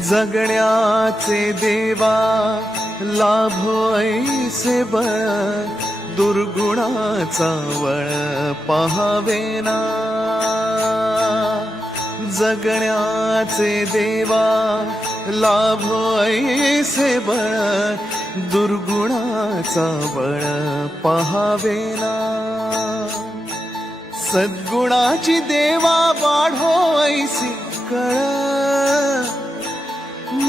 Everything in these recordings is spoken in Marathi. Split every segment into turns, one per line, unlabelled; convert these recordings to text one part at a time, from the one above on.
जगण्याचे देवा लाभो ऐसे बळ दुर्गुणाचा वळ पहावेना जगण्याचे देवा लाभो ऐसे बळ दुर्गुणाचा बळ पहावेना सद्गुणाची देवा वाढो ऐसी कळ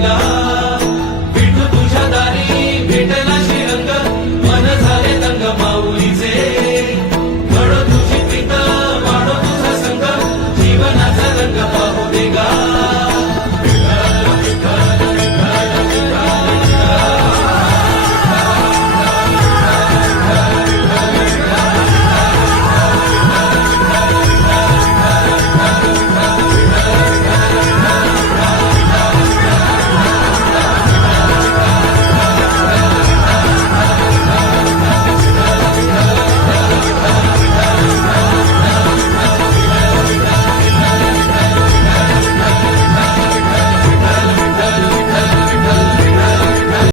Love.